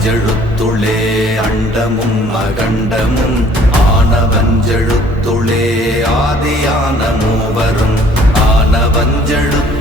ஆனவஞ்செழுத்துளே அண்டமும் அகண்டமும். ஆனவஞ்செழுத்துளே ஆதியான மூவரும். ஆனவஞ்செழுத்து